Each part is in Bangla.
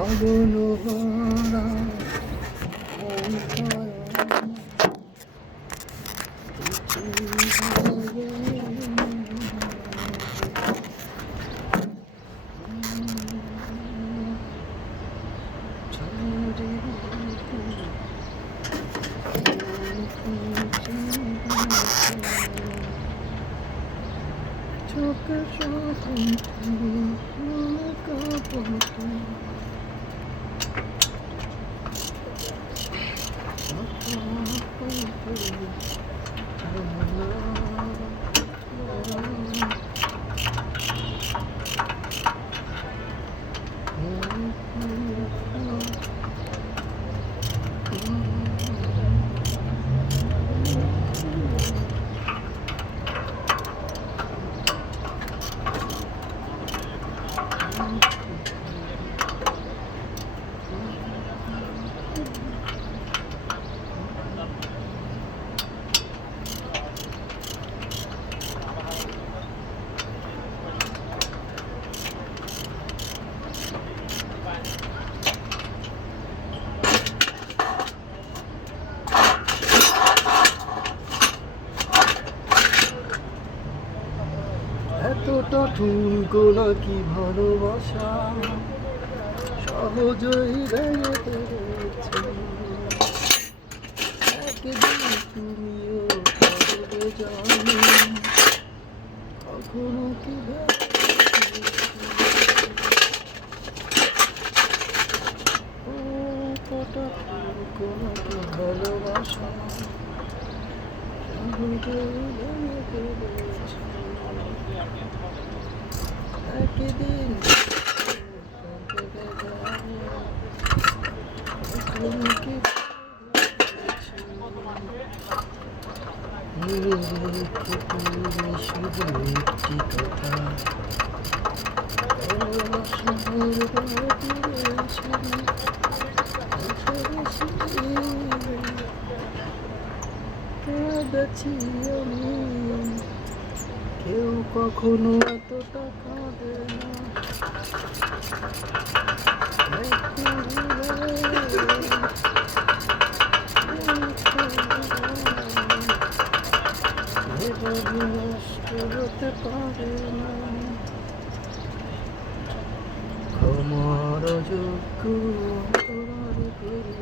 অগণহরা চোখে এতটা ঠুনকো নাকি ভালোবাসা সহজই ভেঙে পড়েছে। একদিন তুমিও পারবে জানি কখনো কি এতটা ঠুনকো নাকি ভালোবাসা সহজই ভেঙে পড়েছে। একদিন শুধু একটি কথা আমি কেউ কখনো এতটা কাঁদে না। নষ্ট হতে পারে না ক্ষমার যোগ্য অপরাধ করে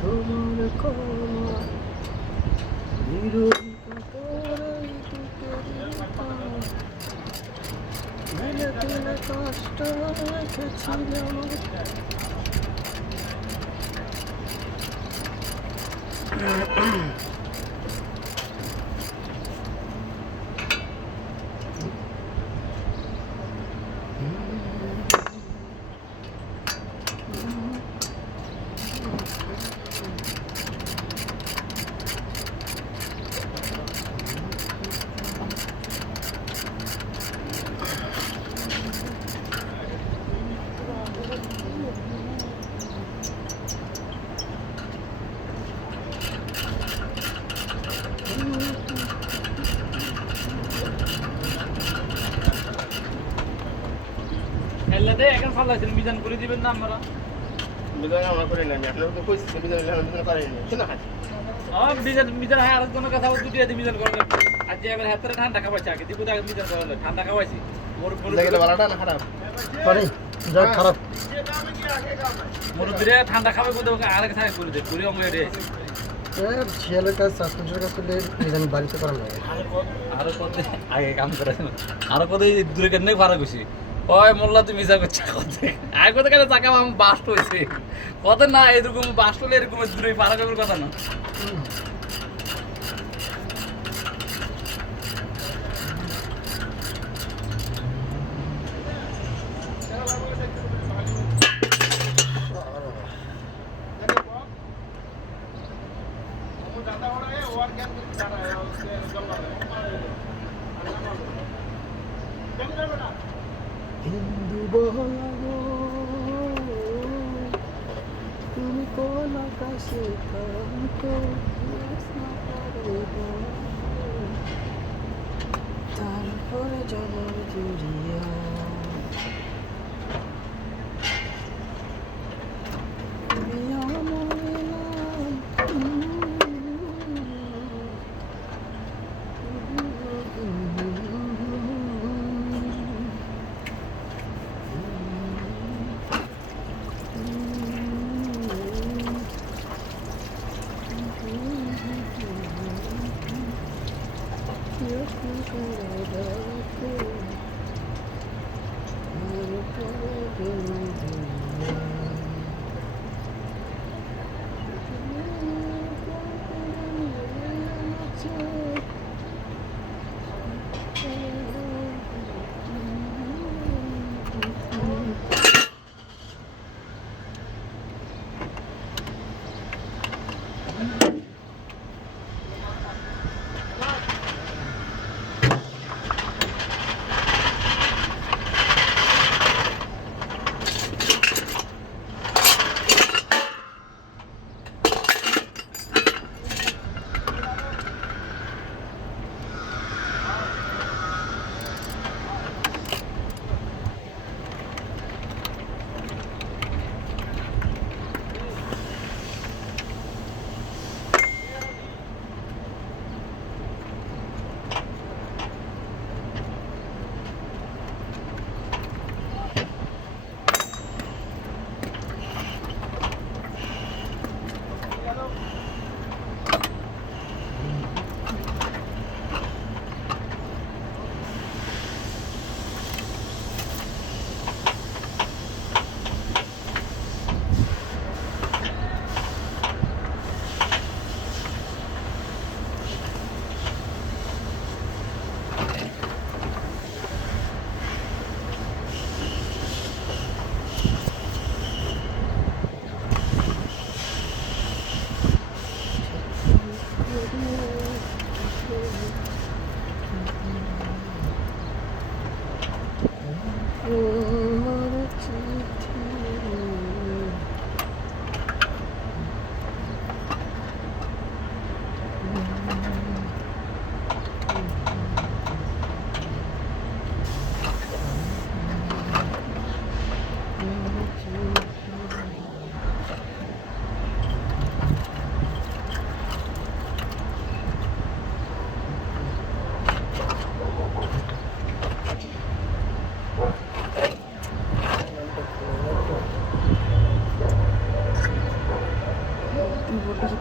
তোমার ক্ষমা বিরোধী কাপড়ে মেলে তুলে কষ্ট রেখেছিলাম। এখন ফালাইছেন মিজান করে দিবেন না আমরা মিজান আমরা করে নাই আপনারা তো কইছেন মিজান আমরা করে নাই শোনা হাত মিজান হয় আরেকজনের কথা দুটিয়া দিয়ে মিজান করবেন আজ এবার হাতের ঠান্ডা খাওয়াইছে আগে দিব আগে মিজান করালে ঠান্ডা খাওয়াইছি দেখলে ভালোটা না খারাপ পারে যা খারাপ মুরব্বীরা ঠান্ডা খাবে বলতে আরেক থাকে করে দে করে অঙ্গ এড়ে ছেলের কাছে চাষের কাছে নিজানি বাড়িতে করা লাগে আরো কত আগে কাম করে আরো কত দূরে কেন ভাড়া গেছি ওই মোল্লা তুমি যা করছো কত আগে কত কেন চাকা আমি বাস্ট হয়েছে কত না এরকম বাস্ট হলে এরকম দূরে ভাড়া করার কথা না হিন্দু বলাবো কোন আকাশে থাকো প্রশ্ন করিব তারপরে জগৎ জুড়িয়া প্রিয় মরিলাম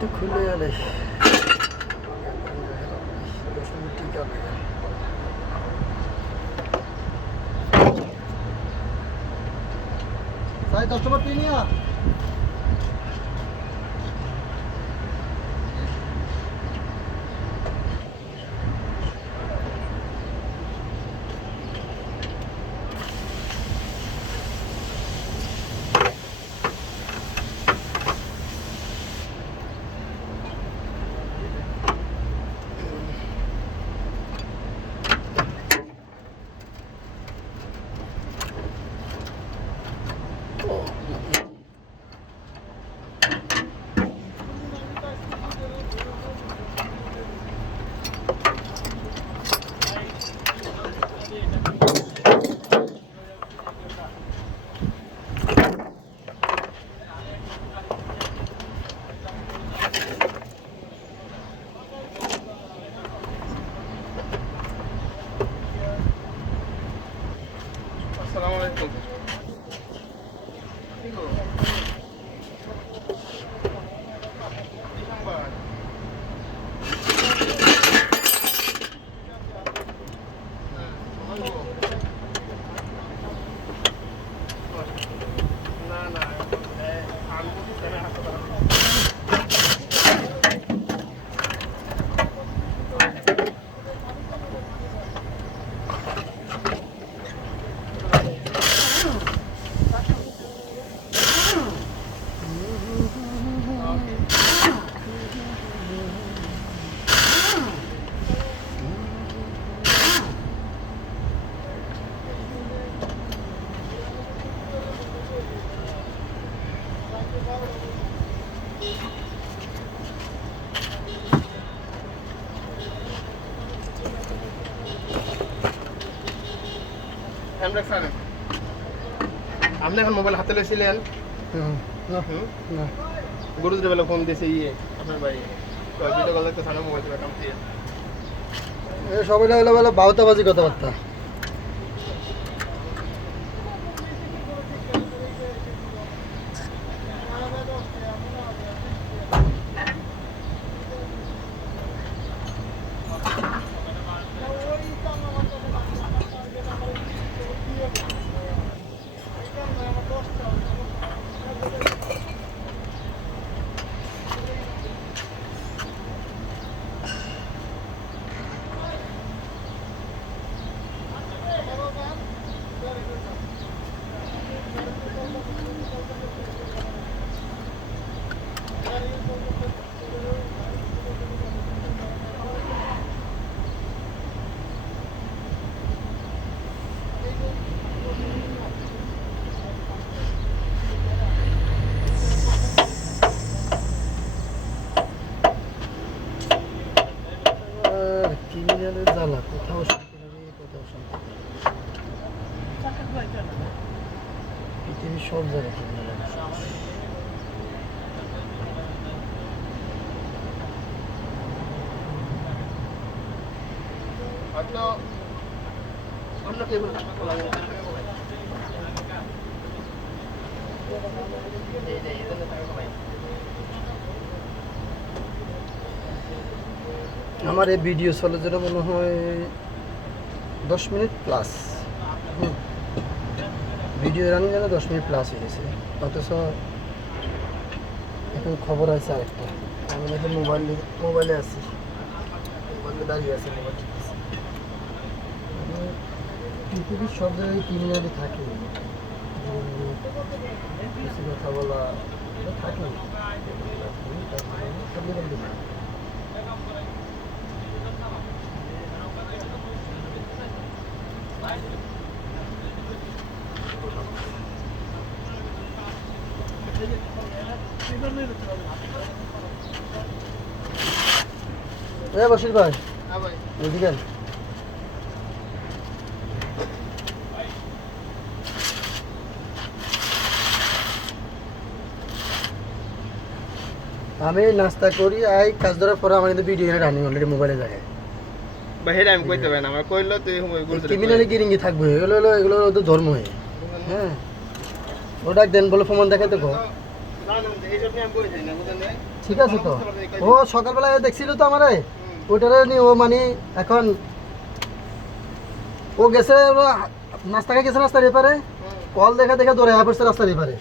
তো খুলে গেলে তাই 10 নম্বর পিনিয়া আসসালামু আলাইকুম না না আমি হাসপাতালে হ্যান্ডব্রেক ছাড়েন। আপনি এখন মোবাইল হাতে লইছিলেন? না হুম? না গুরুদের বেলা ফোন দিয়েছে আপনার ভাই। ভিডিও কল দেখতে সামনে মোবাইল থেকে কাম দিয়ে। এ সবাই লাগলে বলে বাউতাবাজি কথাবার্তা। আর ক্রিমিনালের জ্বালা কোথাও শান্তি নেই, কোথাও শান্তি নেই। পৃথিবীর সব জায়গায় ক্রিমিনালের বসবাস। হয়তো অন্য কেউ খোলা যাবে। এই জন্য টাকা কমাই। আমার এই ভিডিও চলে যেটা মনে হয় 10 মিনিট প্লাস। ভিডিও রানিং যেন 10 মিনিট প্লাস হয়ে গেছে, অথচ এখন খবর আছে আরেকটা। আমি এখন মোবাইলে আছি, মোবাইলে দাঁড়িয়ে আছে, মোবাইল টিপতেছি। মানে পৃথিবীর সব জায়গায় ক্রিমিনালি থাকে, কিছু কথা বলা এটা থাকে। বশির ভাই হ্যাঁ ভাই। এদিকে আমি নাস্তা করি আই কাজ ধরার পরে আমার কিন্তু ভিডিও রানিং অলরেডি মোবাইলে যায়। ভাই হেডা আমি কইতে পারি না, আমার কইলো তুই গুরুদের ক্রিমিনালি গিরিঙ্গি থাকবে, এগুলো তো ধর্ম। হ্যাঁ ওটা দেন বলে প্রমাণ দেখাতে কো। ঠিক আছে তো, ও সকালবেলায় দেখছিল তো আমারে, ওইটারে নি ও মানে এখন ও গেছে নাস্তা খেয়ে গেছে রাস্তার এপারে, কল দেখা দেখা দৌড়ে পড়ছে রাস্তার এপারে।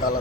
গালা